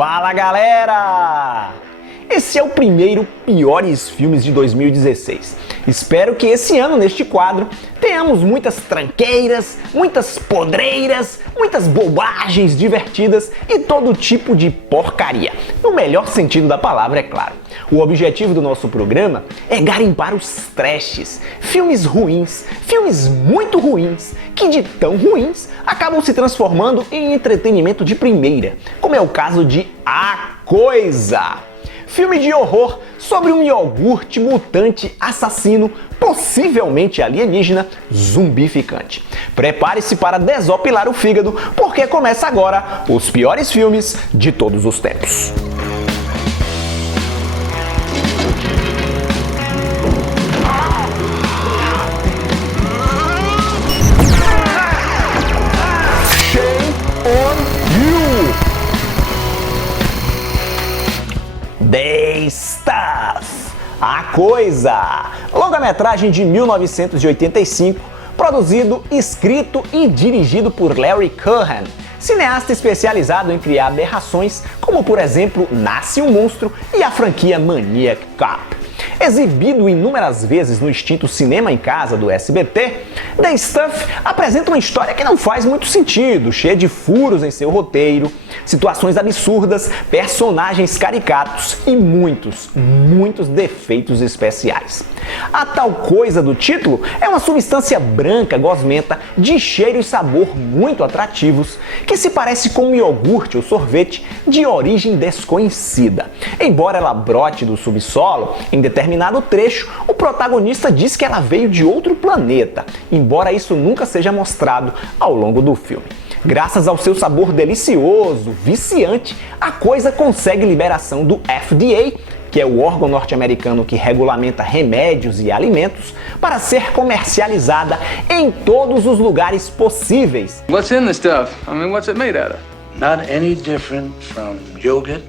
Fala galera! Esse é o primeiro Piores Filmes de 2016. Espero que esse ano, neste quadro, tenhamos muitas tranqueiras, muitas podreiras, muitas bobagens divertidas e todo tipo de porcaria. No melhor sentido da palavra, é claro. O objetivo do nosso programa é garimpar os trashes, filmes ruins, filmes muito ruins, que de tão ruins acabam se transformando em entretenimento de primeira, como é o caso de A Coisa. Filme de horror sobre um iogurte mutante assassino, possivelmente alienígena, zumbificante. Prepare-se para desopilar o fígado, porque começa agora os piores filmes de todos os tempos. The Stuff, A Coisa, longa-metragem de 1985, produzido, escrito e dirigido por Larry Cohen, cineasta especializado em criar aberrações como, por exemplo, Nasce um Monstro e a franquia Maniac Cop. Exibido inúmeras vezes no extinto Cinema em Casa do SBT, The Stuff apresenta uma história que não faz muito sentido, cheia de furos em seu roteiro, situações absurdas, personagens caricatos e muitos defeitos especiais. A tal coisa do título é uma substância branca gosmenta de cheiro e sabor muito atrativos, que se parece com um iogurte ou sorvete de origem desconhecida. Embora ela brote do subsolo, em determinado trecho, o protagonista diz que ela veio de outro planeta, embora isso nunca seja mostrado ao longo do filme. Graças ao seu sabor delicioso, viciante, a coisa consegue liberação do FDA, que é o órgão norte-americano que regulamenta remédios e alimentos, para ser comercializada em todos os lugares possíveis. What's in the stuff? I mean, what's it made out of? Not any different from yogurt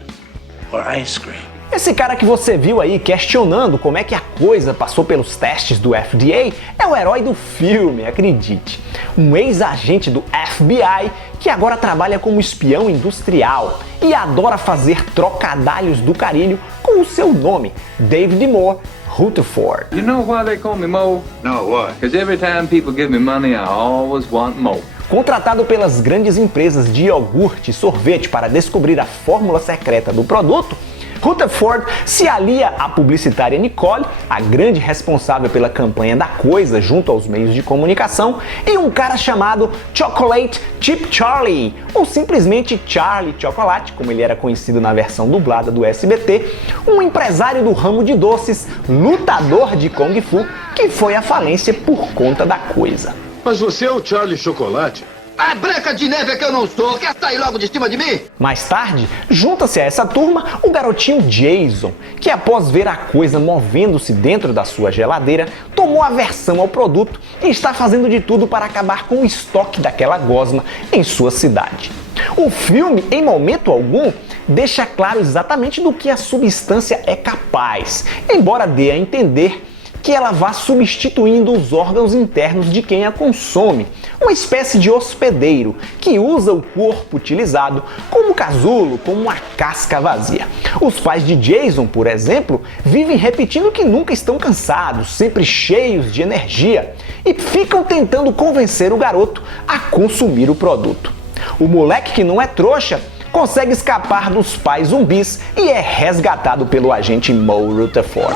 or ice cream. Esse cara que você viu aí questionando como é que a coisa passou pelos testes do FDA é o herói do filme, acredite. Um ex-agente do FBI que agora trabalha como espião industrial e adora fazer trocadalhos do carilho com o seu nome, David Moore Rutherford. You know why they call me Mo? No, why? Because every time people give me money, I always want more. Contratado pelas grandes empresas de iogurte e sorvete para descobrir a fórmula secreta do produto, Rutherford se alia à publicitária Nicole, a grande responsável pela campanha da coisa junto aos meios de comunicação, e um cara chamado Chocolate Chip Charlie, ou simplesmente Charlie Chocolate, como ele era conhecido na versão dublada do SBT, um empresário do ramo de doces, lutador de Kung Fu, que foi à falência por conta da coisa. Mas você é o Charlie Chocolate? A Branca de Neve é que eu não sou! Quer sair logo de cima de mim? Mais tarde, junta-se a essa turma o garotinho Jason, que após ver a coisa movendo-se dentro da sua geladeira, tomou aversão ao produto e está fazendo de tudo para acabar com o estoque daquela gosma em sua cidade. O filme, em momento algum, deixa claro exatamente do que a substância é capaz, embora dê a entender que ela vá substituindo os órgãos internos de quem a consome, uma espécie de hospedeiro que usa o corpo utilizado como casulo, como uma casca vazia. Os pais de Jason, por exemplo, vivem repetindo que nunca estão cansados, sempre cheios de energia, e ficam tentando convencer o garoto a consumir o produto. O moleque, que não é trouxa, consegue escapar dos pais zumbis e é resgatado pelo agente Mo Rutherford.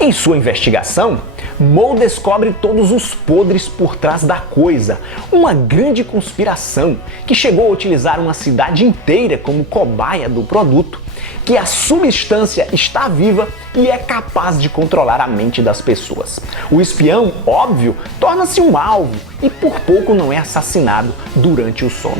Em sua investigação, Mo descobre todos os podres por trás da coisa, uma grande conspiração que chegou a utilizar uma cidade inteira como cobaia do produto, que a substância está viva e é capaz de controlar a mente das pessoas. O espião, óbvio, torna-se um alvo e por pouco não é assassinado durante o sono.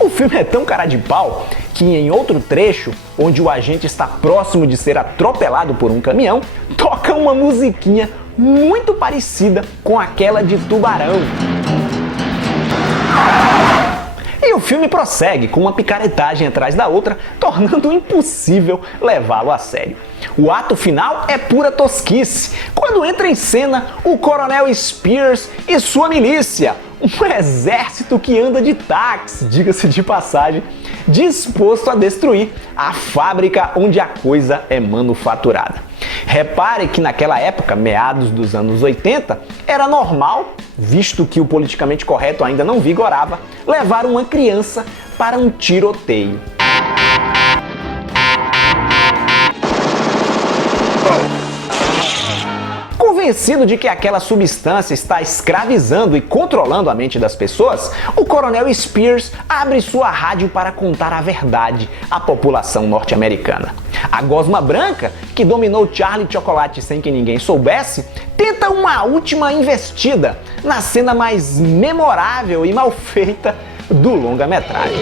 O filme é tão cara de pau que em outro trecho, onde o agente está próximo de ser atropelado por um caminhão, toca uma musiquinha muito parecida com aquela de Tubarão. E o filme prossegue com uma picaretagem atrás da outra, tornando impossível levá-lo a sério. O ato final é pura tosquice, quando entra em cena o Coronel Spears e sua milícia, um exército que anda de táxi, diga-se de passagem, disposto a destruir a fábrica onde a coisa é manufaturada. Repare que naquela época, meados dos anos 80, era normal, visto que o politicamente correto ainda não vigorava, levar uma criança para um tiroteio. Convencido de que aquela substância está escravizando e controlando a mente das pessoas, o coronel Spears abre sua rádio para contar a verdade à população norte-americana. A gosma branca, que dominou Charlie Chocolate sem que ninguém soubesse, tenta uma última investida na cena mais memorável e mal feita do longa-metragem.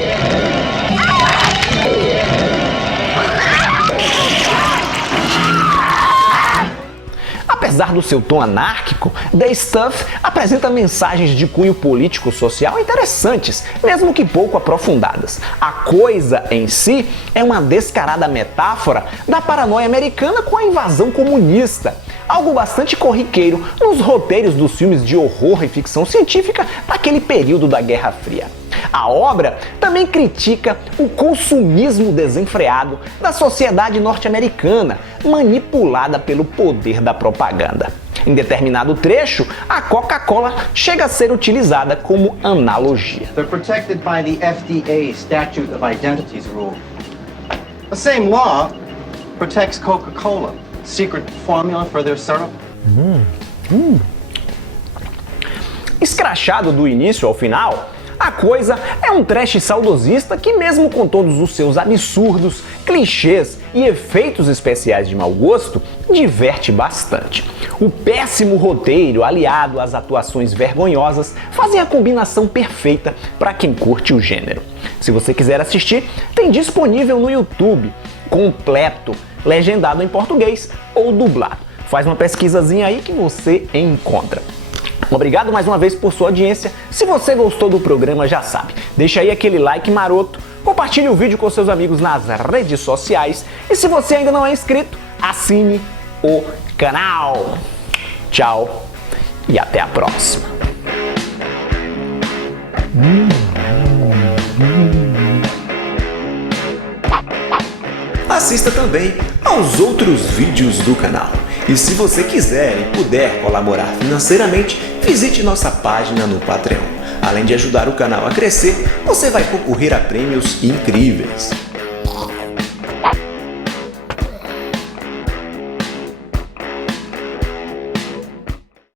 Apesar do seu tom anárquico, The Stuff apresenta mensagens de cunho político-social interessantes, mesmo que pouco aprofundadas. A coisa em si é uma descarada metáfora da paranoia americana com a invasão comunista, algo bastante corriqueiro nos roteiros dos filmes de horror e ficção científica daquele período da Guerra Fria. A obra também critica o consumismo desenfreado da sociedade norte-americana, manipulada pelo poder da propaganda. Em determinado trecho, a Coca-Cola chega a ser utilizada como analogia. They're protected by the FDA Statute of Identities rule. The same law protects Coca-Cola, secret formula for their syrup. Escrachado do início ao final, a coisa é um trash saudosista que, mesmo com todos os seus absurdos, clichês e efeitos especiais de mau gosto, diverte bastante. O péssimo roteiro, aliado às atuações vergonhosas, fazem a combinação perfeita para quem curte o gênero. Se você quiser assistir, tem disponível no YouTube, completo, legendado em português ou dublado. Faz uma pesquisazinha aí que você encontra. Obrigado mais uma vez por sua audiência. Se você gostou do programa, já sabe, deixa aí aquele like maroto, compartilhe o vídeo com seus amigos nas redes sociais e se você ainda não é inscrito, assine o canal. Tchau e até a próxima. Assista também aos outros vídeos do canal. E se você quiser e puder colaborar financeiramente, visite nossa página no Patreon. Além de ajudar o canal a crescer, você vai concorrer a prêmios incríveis.